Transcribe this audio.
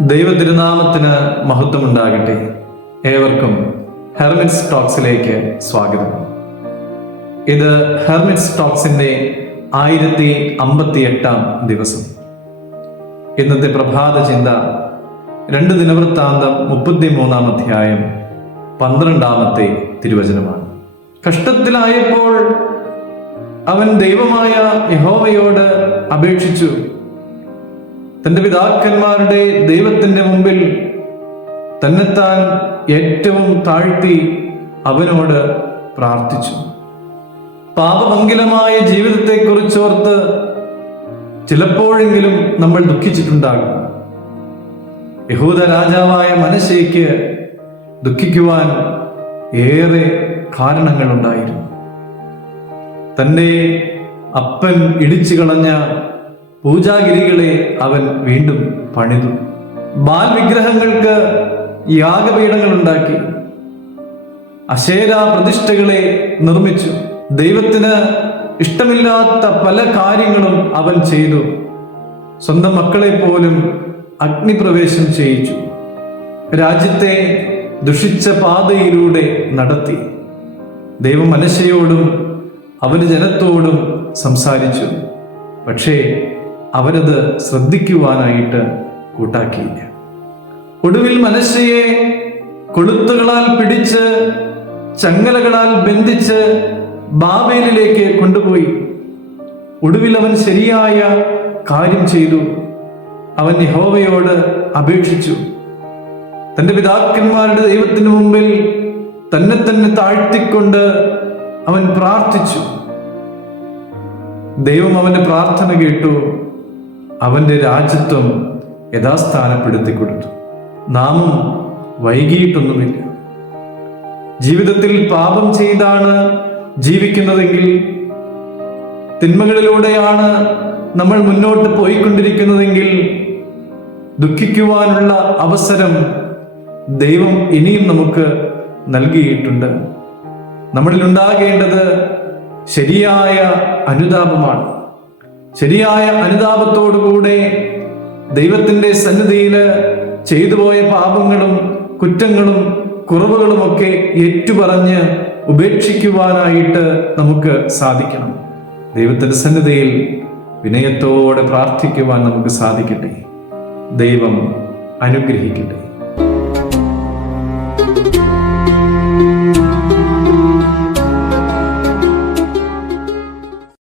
ദൈവതിരുനാമത്തിന് മഹത്വമുണ്ടാകട്ടെ. ഏവർക്കും ഹെർമിറ്റ്സ് ടോക്സിലേക്ക് സ്വാഗതം. ഇത് ഹെർമിറ്റ്സ് ടോക്സിന്റെ 1058 ദിവസം. ഇന്നത്തെ പ്രഭാത ചിന്ത 2 ദിനവൃത്താന്തം 33 അധ്യായം 12 തിരുവചനമാണ്. കഷ്ടത്തിലായപ്പോൾ അവൻ ദൈവമായ യഹോവയോട് അപേക്ഷിച്ചു. തന്റെ പിതാക്കന്മാരുടെ ദൈവത്തിന്റെ മുമ്പിൽ തന്നെത്താൻ ഏറ്റവും താഴ്ത്തി അവനോട് പ്രാർത്ഥിച്ചു. പാപമംഗലമായ ജീവിതത്തെക്കുറിച്ചോർത്ത് ചിലപ്പോഴെങ്കിലും നമ്മൾ ദുഃഖിച്ചിട്ടുണ്ടാകും. യഹൂദ രാജാവായ മനശ്ശെക്ക് ദുഃഖിക്കുവാൻ ഏറെ കാരണങ്ങളുണ്ടായിരുന്നു. തന്റെ അപ്പൻ ഇടിച്ചു കളഞ്ഞ പൂജാഗിരികളെ അവൻ വീണ്ടും പണിതു. ബാൽ വിഗ്രഹങ്ങൾക്ക് യാഗപീഠങ്ങൾ ഉണ്ടാക്കി. അശേരാ പ്രതിഷ്ഠകളെ നിർമ്മിച്ചു. ദൈവത്തിന് ഇഷ്ടമില്ലാത്ത പല കാര്യങ്ങളും അവൻ ചെയ്തു. സ്വന്തം മക്കളെ പോലും അഗ്നിപ്രവേശം ചെയ്യിച്ചു. രാജ്യത്തെ ദുഷിച്ച പാതയിലൂടെ നടത്തി. ദൈവം മനശ്ശെയോടും അവന്റെ ജനത്തോടും സംസാരിച്ചു. പക്ഷേ അവരത് ശ്രദ്ധിക്കുവാനായിട്ട് കൂട്ടാക്കിയില്ല. ഒടുവിൽ മനശ്ശെയെ കൊളുത്തുകളാൽ പിടിച്ച് ചങ്ങലകളാൽ ബന്ധിച്ച് ബാബേലിലേക്ക് കൊണ്ടുപോയി. ഒടുവിൽ അവൻ ശരിയായ കാര്യം ചെയ്തു. അവൻ യഹോവയോട് അപേക്ഷിച്ചു. തന്റെ പിതാക്കന്മാരുടെ ദൈവത്തിന് മുമ്പിൽ തന്നെ താഴ്ത്തിക്കൊണ്ട് അവൻ പ്രാർത്ഥിച്ചു. ദൈവം അവന്റെ പ്രാർത്ഥന കേട്ടു. അവന്റെ രാജ്യത്വം യഥാസ്ഥാനപ്പെടുത്തി കൊടുത്തു. നാമും വൈകിയിട്ടൊന്നുമില്ല. ജീവിതത്തിൽ പാപം ചെയ്താണ് ജീവിക്കുന്നതെങ്കിൽ, തിന്മകളിലൂടെയാണ് നമ്മൾ മുന്നോട്ട് പോയിക്കൊണ്ടിരിക്കുന്നതെങ്കിൽ, ദുഃഖിക്കുവാനുള്ള അവസരം ദൈവം ഇനിയും നമുക്ക് നൽകിയിട്ടുണ്ട്. നമ്മളിൽ ഉണ്ടാകേണ്ടത് ശരിയായ അനുതാപമാണ്. ശരിയായ അനുതാപത്തോടുകൂടെ ദൈവത്തിന്റെ സന്നിധിയിൽ ചെയ്തുപോയ പാപങ്ങളും കുറ്റങ്ങളും കുറവുകളുമൊക്കെ ഏറ്റുപറഞ്ഞ് ഉപേക്ഷിക്കുവാനായിട്ട് നമുക്ക് സാധിക്കണം. ദൈവത്തിന്റെ സന്നിധിയിൽ വിനയത്തോടെ പ്രാർത്ഥിക്കുവാൻ നമുക്ക് സാധിക്കട്ടെ. ദൈവം അനുഗ്രഹിക്കട്ടെ.